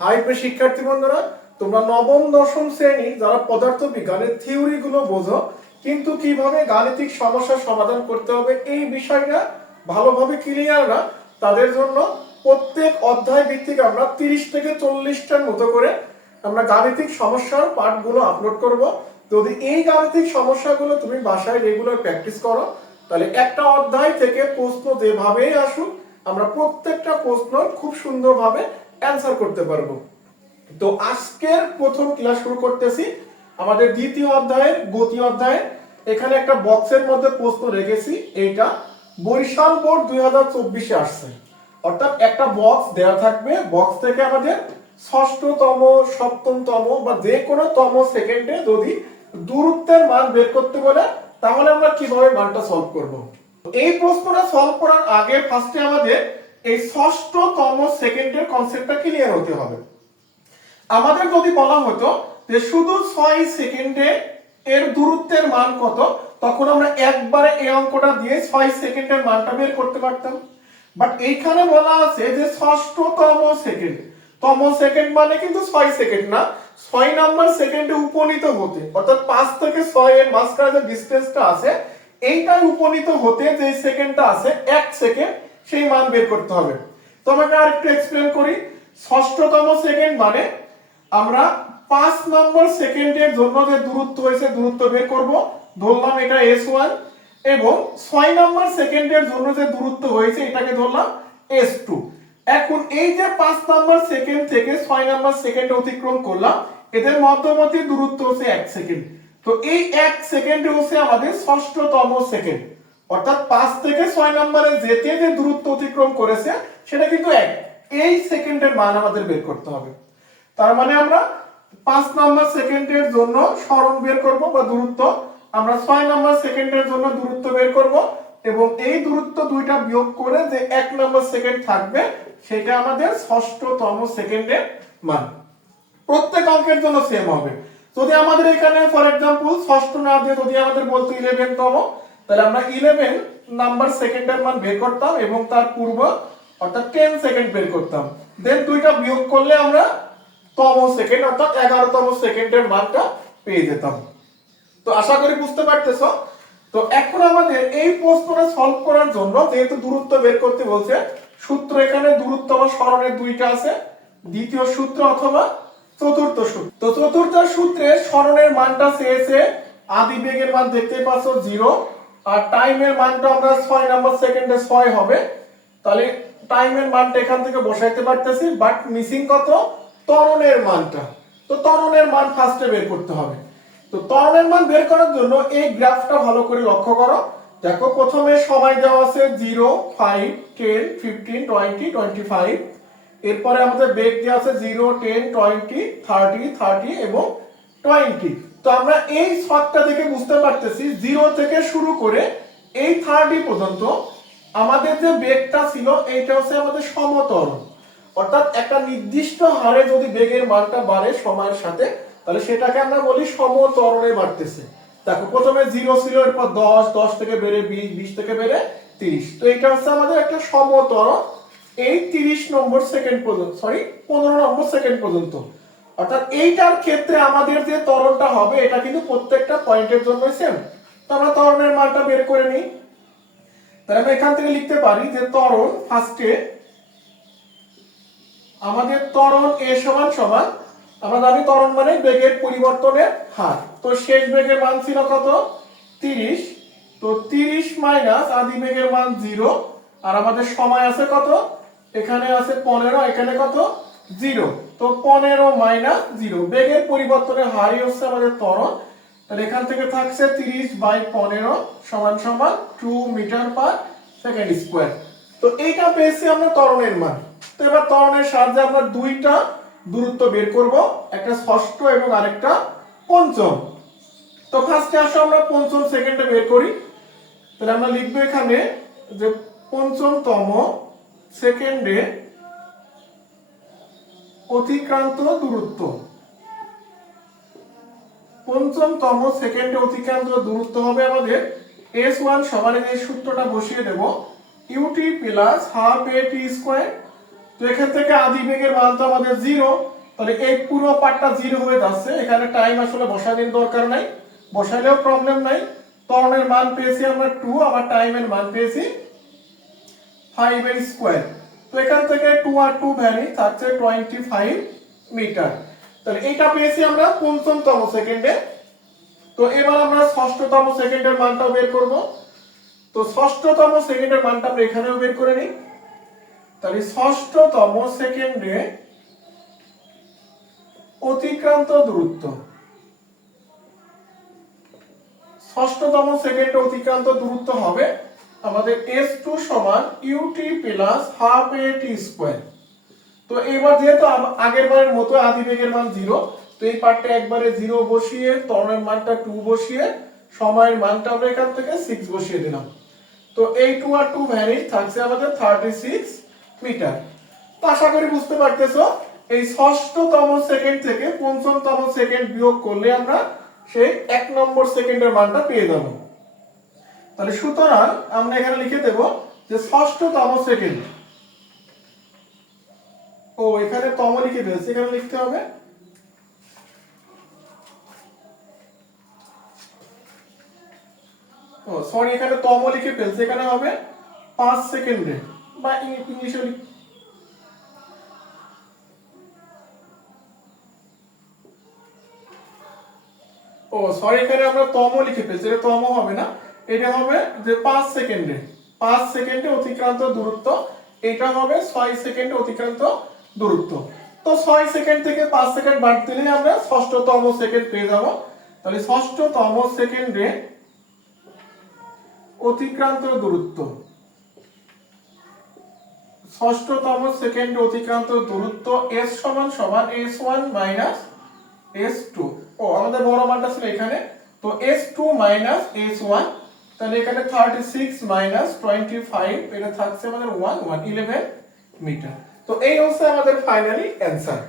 High প্রিয় শিক্ষার্থী বন্ধুরা, তোমরা নবম, দশম শ্রেণি যারা পদার্থ বিজ্ঞানের থিওরি গুলো বোঝো, কিন্তু কীভাবে গাণিতিক সমস্যার সমাধান করতে হবে এই বিষয়টা ভালোভাবে ক্লিয়ার না, তাদের জন্য প্রত্যেক অধ্যায় ভিত্তিক আমরা তিরিশ থেকে চল্লিশটার মতো করে আমরা গাণিতিক সমস্যার পাঠগুলো আপলোড করব। যদি এই গাণিতিক সমস্যাগুলো তুমি বাসায় রেগুলার প্র্যাকটিস করো, তাহলে একটা অধ্যায় থেকে প্রশ্ন যেভাবেই আসুক, আমরা প্রত্যেকটা প্রশ্ন খুব সুন্দরভাবে অ্যান্সার করতে পারব। তো আজকের প্রথম ক্লাস শুরু করতেছি। আমাদের দ্বিতীয় অধ্যায়ের গতি অধ্যায়ে এখানে একটা বক্সের মধ্যে প্রশ্ন রেখেছি। এইটা বরিশাল বোর্ড দুই হাজার চব্বিশে আসছে। অর্থাৎ একটা বক্স দেওয়া থাকবে। বক্স থেকে আমাদের ষষ্ঠতম, সপ্তমতম বা যে কোনো তম সেকেন্ডে যদি দূরত্বের মান বের করতে বলে, তাহলে আমরা কীভাবে মানটা সলভ করব? এই প্রশ্নটা সলভ করার আগে ফার্স্টে আমাদের এই ষষ্ঠতম সেকেন্ডের কনসেপ্টটা ক্লিয়ার হতে হবে। আমাদের যদি বলা হতো যে শুধু ছয় সেকেন্ডে এর দূরত্বের মান কত, তখন আমরা একবারে এই অঙ্কটা দিয়ে ছয় সেকেন্ডের মানটা বের করতে পারতাম। বাট এইখানে বলা আছে যে ষষ্ঠতম সেকেন্ড তম সেকেন্ড মানে কিন্তু ছয় সেকেন্ড না। ছয় নাম্বার সেকেন্ডে উপনীত হতে, অর্থাৎ পাঁচ থেকে ছয় এর মাঝখানে যে ডিস্টেন্সটা আছে এইটাই উপনীত হতে যে সেকেন্ডটা আছে, এক সেকেন্ড সেই মান বের করতে হবে। তোমাকে আর একটু এক্সপ্লেন করি। ষষ্ঠতম সেকেন্ড মানে আমরা পাঁচ নম্বর সেকেন্ডের জন্য যে দূরত্ব হয়েছে, দূরত্ব বের করব। ধরলাম এটা এস ওয়ান এবং ছয় নম্বর সেকেন্ডের জন্য যে দূরত্ব হয়েছে, এটাকে ধরলাম এস টু এখন এই যে পাঁচ নম্বর সেকেন্ড থেকে ছয় নম্বর সেকেন্ড অতিক্রম করলাম, এদের মধ্যবর্তী দূরত্ব হচ্ছে এক সেকেন্ড তো এই এক সেকেন্ডে হচ্ছে আমাদের ষষ্ঠতম সেকেন্ড অর্থাৎ পাঁচ থেকে ছয় নম্বরে যেতে যে দূরত্ব অতিক্রম করেছে, সেটা কিন্তু এক। এই সেকেন্ডের মান আমাদের বের করতে হবে। তার মানে আমরা পাঁচ নম্বর সেকেন্ডের জন্য স্মরণ বের করব বা দূরত্ব, আমরা ছয় নম্বর সেকেন্ডের জন্য দূরত্ব বের করব এবং এই দূরত্ব দুইটা বিয়োগ করে যে এক নম্বর সেকেন্ড থাকবে, সেটা আমাদের ষষ্ঠতম সেকেন্ডের মান। প্রত্যেক অঙ্কের জন্য সেম হবে। যদি আমাদের এখানে ফর এক্সাম্পল ষষ্ঠ না দিয়ে যদি আমাদের বলতো ইলেভেন তম তাহলে আমরা ইলেভেন নাম্বার সেকেন্ডের মান বের করতাম এবং তার পূর্ব, অর্থাৎ টেন সেকেন্ড বের করতাম। দেন দুইটা বিয়োগ করলে আমরা তম সেকেন্ড অর্থাৎ এগারোতম সেকেন্ডের মানটা পেয়ে যেতাম। তো আশা করি বুঝতে পারতেছ? তো এখন আমাদের এই প্রশ্নটা সলভ করার জন্য যেহেতু দূরত্ব বের করতে বলছে, সূত্র এখানে দূরত্ব বা স্মরণের দুইটা আছে, দ্বিতীয় সূত্র অথবা চতুর্থ সূত্র। তো চতুর্থ সূত্রে স্মরণের মানটা চেয়েছে আদি বেগের মান দেখতে পাচ্ছ জিরো আর টাইমের মানটা আমরা ছয় নাম্বার সেকেন্ডে ছয় হবে। তাহলে টাইমের মানটা এখান থেকে বসাইতে পারতেছি বাট মিসিং কত? ত্বরণের মানটা। তো ত্বরণের মান ফার্স্টে বের করতে হবে। তো ত্বরণের মান বের করার জন্য এই গ্রাফটা ভালো করে লক্ষ্য করো। দেখো, প্রথমে সময় দেওয়া আছে zero five ten fifteen twenty twenty five এরপরে আমাদের বেগ দেওয়া আছে zero ten twenty thirty thirty এবং টোয়েন্টি তো আমরা এই শর্টটা দেখে বুঝতে পারতেছি জিরো থেকে শুরু করে এই থার্টি পর্যন্ত আমাদের যে বেগটা ছিল এইটা হচ্ছে আমাদের সমতল। অর্থাৎ একটা নির্দিষ্ট হারে যদি বেগের মানটা বাড়ে সময়ের সাথে, তাহলে সেটাকে আমরা বলি সমতরণে বাড়তেছে। দেখো, প্রথমে জিরো ছিল, এরপর দশ দশ থেকে বেড়ে বিশ বিশ থেকে বেড়ে তিরিশ। তো এটা হচ্ছে আমাদের একটা সমতরণ এই তিরিশ নম্বর সেকেন্ড পর্যন্ত সরি পনেরো নম্বর সেকেন্ড পর্যন্ত। অর্থাৎ এইটার ক্ষেত্রে আমাদের যে ত্বরণটা হবে, এটা কিন্তু প্রত্যেকটা পয়েন্টের জন্য সেম তো আমরা ত্বরণের মানটা বের করে নিই। তাহলে আমরা এখান থেকে লিখতে পারি যে ত্বরণ ফার্স্টে আমাদের ত্বরণ এ সমান সমান, আমরা জানি ত্বরণ মানে বেগের পরিবর্তনের হার। তো শেষ বেগের মান ছিল কত? তিরিশ। তো তিরিশ মাইনাস আদি বেগের মান জিরো। আর আমাদের সময় আছে কত? এখানে আছে পনেরো, এখানে কত? জিরো। তো পনেরো মাইনাস জিরো বেগের পরিবর্তনের হারই হচ্ছে আমাদের ত্বরণ। তাহলে এখান থেকে থাকছে তিরিশ বাই পনেরো সমান সমান two meter per second square তো এইটা পেয়েছি আমরা ত্বরণের মান। তো এবার ত্বরণের সাহায্যে আমরা দুইটা দূরত্ব বের করব, একটা ষষ্ঠ এবং আরেকটা পঞ্চম। তো ফার্স্টে আসো আমরা পঞ্চম সেকেন্ডে বের করি। তাহলে আমরা লিখব এখানে যে পঞ্চমতম সেকেন্ডে অতিক্রান্ত দূরত্ব। পঞ্চমতম সেকেন্ডে অতিক্রান্ত দূরত্ব হবে আমাদের এস ওয়ান সমানে যে সূত্রটা বসিয়ে দেব। Ut plus half a t square তো এখান থেকে আদি বেগের মান তো আমাদের জিরো তাহলে এই পুরো পার্টটা জিরো হয়ে যাচ্ছে। এখানে টাইম আসলে বসানোর দরকার নাই। বসালেও প্রবলেম নাই। তরণের মান পেয়েছি আমরা টু আবার টাইমের মান পেয়েছি ফাইভ এর স্কোয়ার তো এখান থেকে টু আর টু ভ্যালি থাকছে টোয়েন্টি ফাইভ মিটার। তাহলে এটা পেয়েছি আমরা পঞ্চমতম সেকেন্ডে। তো এবার আমরা ষষ্ঠতম সেকেন্ডের মানটা বের করব। তো ষষ্ঠতম সেকেন্ডের মানটা আমরা এখানেও বের করে নিই। তাহলে ষষ্ঠতম সেকেন্ডে অতিক্রান্ত দূরত্ব। ষষ্ঠতম সেকেন্ডে অতিক্রান্ত দূরত্ব হবে আমাদের এস টু সমান ut plus half a t square তো এবার যেহেতু আগের বারের মতো আদি বেগের মান জিরো তো এই পার্টটা একবারে জিরো বসিয়ে ত্বরণের মানটা টু বসিয়ে, সময়ের মানটা আমরা এখান থেকে সিক্স বসিয়ে দিলাম। তো এই টু আর টু ভ্যারি থাকছে আমাদের থার্টি সিক্স মিটার তো আশা করি বুঝতে পারতেছো, এই ষষ্ঠতম সেকেন্ড থেকে পঞ্চমতম সেকেন্ড বিয়োগ করলে আমরা সেই এক নম্বর সেকেন্ডের মানটা পেয়ে যাব। তাহলে সুতরাং আমরা এখানে লিখে দেব যে ষষ্ঠতম সেকেন্ড। ও, এখানে তম লিখে ফেলছি এখানে লিখতে হবে। ও সরি এখানে তম লিখে ফেলছি, এখানে হবে পাঁচ সেকেন্ডে। বা ইংলিশে ও সরি এখানে আমরা তম লিখে ফেলছি, এটা তম হবে না। এটা হবে যে পাঁচ সেকেন্ডে পাঁচ সেকেন্ডে অতিক্রান্ত দূরত্ব, এটা হবে ছয় সেকেন্ডে অতিক্রান্ত দূরত্ব। তো ছয় সেকেন্ড থেকে পাঁচ সেকেন্ড বাদ দিলে আমরা ষষ্ঠতম সেকেন্ড পেয়ে যাব। তাহলে ষষ্ঠতম সেকেন্ডে অতিক্রান্ত দূরত্ব। ষষ্ঠতম সেকেন্ডে অতিক্রান্ত দূরত্ব এস সমান সমান s one minus s two ও, আমাদের বড় মানটা ছিল এখানে। তো s two minus s one তাহলে এখানে thirty six minus twenty five এটা থাকছে আমাদের ওয়ান ওয়ান ইলেভেন মিটার তো এই হচ্ছে আমাদের ফাইনালি অ্যান্সার